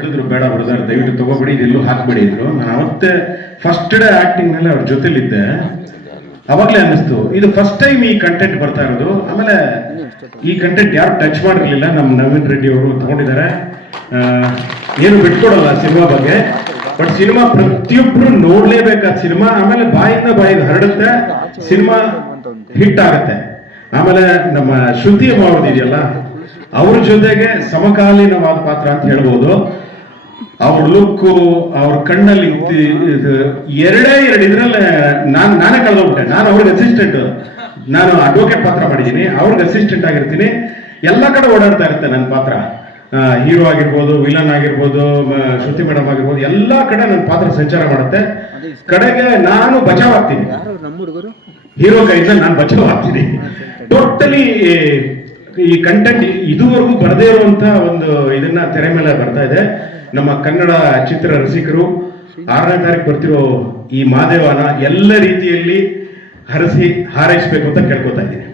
ಹೇಳಿದ್ರು, ಬೇಡ ಬ್ರದರ್ ದಯವಿಟ್ಟು ತಗೋಬೇಡಿ, ಇದೆಲ್ಲೂ ಹಾಕ್ಬೇಡಿ ಇದ್ರು ನಾನು ಅವತ್ತೇ ಫಸ್ಟ್ ಡೇ ಆಕ್ಟಿಂಗ್ನಲ್ಲಿ ಅವ್ರ ಜೊತೆಲಿದ್ದೆ. ಅವಾಗ್ಲೇ ಅನ್ನಿಸ್ತು, ಇದು ಫಸ್ಟ್ ಟೈಮ್ ಈ ಕಂಟೆಂಟ್ ಬರ್ತಾ ಇರೋದು. ಆಮೇಲೆ ಈ ಕಂಟೆಂಟ್ ಯಾರು ಟಚ್ ಮಾಡಿರ್ಲಿಲ್ಲ. ನಮ್ಮ ನವೀನ್ ರೆಡ್ಡಿ ಅವರು ತಗೊಂಡಿದ್ದಾರೆ. ಏನು ಬಿಟ್ಕೊಡಲ್ಲ ಸಿನಿಮಾ ಬಗ್ಗೆ, ಬಟ್ ಸಿನಿಮಾ ಪ್ರತಿಯೊಬ್ರು ನೋಡ್ಲೇಬೇಕಾದ ಸಿನಿಮಾ, ಆಮೇಲೆ ಬಾಯಿಂದ ಬಾಯಿಗೆ ಹರಡುತ್ತೆ, ಸಿನಿಮಾ ಹಿಟ್ ಆಗುತ್ತೆ. ಆಮೇಲೆ ನಮ್ಮ ಶ್ರುತಿ ಇದೆಯಲ್ಲ ಅವ್ರ ಜೊತೆಗೆ ಸಮಕಾಲೀನವಾದ ಪಾತ್ರ ಅಂತ ಹೇಳ್ಬೋದು. ಅವ್ರ ಲುಕ್ಕು ಅವ್ರ ಕಣ್ಣಲ್ಲಿ ಎರಡೇ ಎರಡು ಇದ್ರಲ್ಲೇ ನಾನು ನಾನೇ ಕಳೆದೋಗ್ಬಿಟ್ಟೆ. ನಾನು ಅವ್ರಿಗೆ ಅಸಿಸ್ಟೆಂಟ್ ನಾನು ಅಡ್ವೊಕೇಟ್ ಪಾತ್ರ ಮಾಡಿದ್ದೀನಿ. ಅವ್ರಿಗೆ ಅಸಿಸ್ಟೆಂಟ್ ಆಗಿರ್ತೀನಿ. ಎಲ್ಲ ಕಡೆ ಓಡಾಡ್ತಾ ಇರುತ್ತೆ ನನ್ನ ಪಾತ್ರ. ಹೀರೋ ಆಗಿರ್ಬೋದು ವಿಲನ್ ಆಗಿರ್ಬೋದು ಶ್ರುತಿ ಮೇಡಮ್ ಆಗಿರ್ಬೋದು ಎಲ್ಲ ಕಡೆ ನನ್ನ ಪಾತ್ರ ಸಂಚಾರ ಮಾಡುತ್ತೆ. ಕಡೆಗೆ ನಾನು ಬಚಾವ್ ಆಗ್ತೀನಿ. ಹೀರೋ ಕೈಯಿಂದ ನಾನು ಬಚಾವ್ ಆಗ್ತೀನಿ. ಟೋಟಲಿ ಈ ಕಂಟೆಂಟ್ ಇದುವರೆಗೂ ಬರದೇ ಇರುವಂತ ಒಂದು ಇದನ್ನ ತೆರೆ ಮೇಲೆ ಬರ್ತಾ ಇದೆ. ನಮ್ಮ ಕನ್ನಡ ಚಿತ್ರ ರಸಿಕರು ಆರನೇ ತಾರೀಕು ಬರ್ತಿರೋ ಈ ಮಾದೇವನ ಎಲ್ಲ ರೀತಿಯಲ್ಲಿ ಹರಸಿ ಹಾರೈಸಬೇಕು ಅಂತ ಕೇಳ್ಕೊತಾ ಇದ್ದೀನಿ.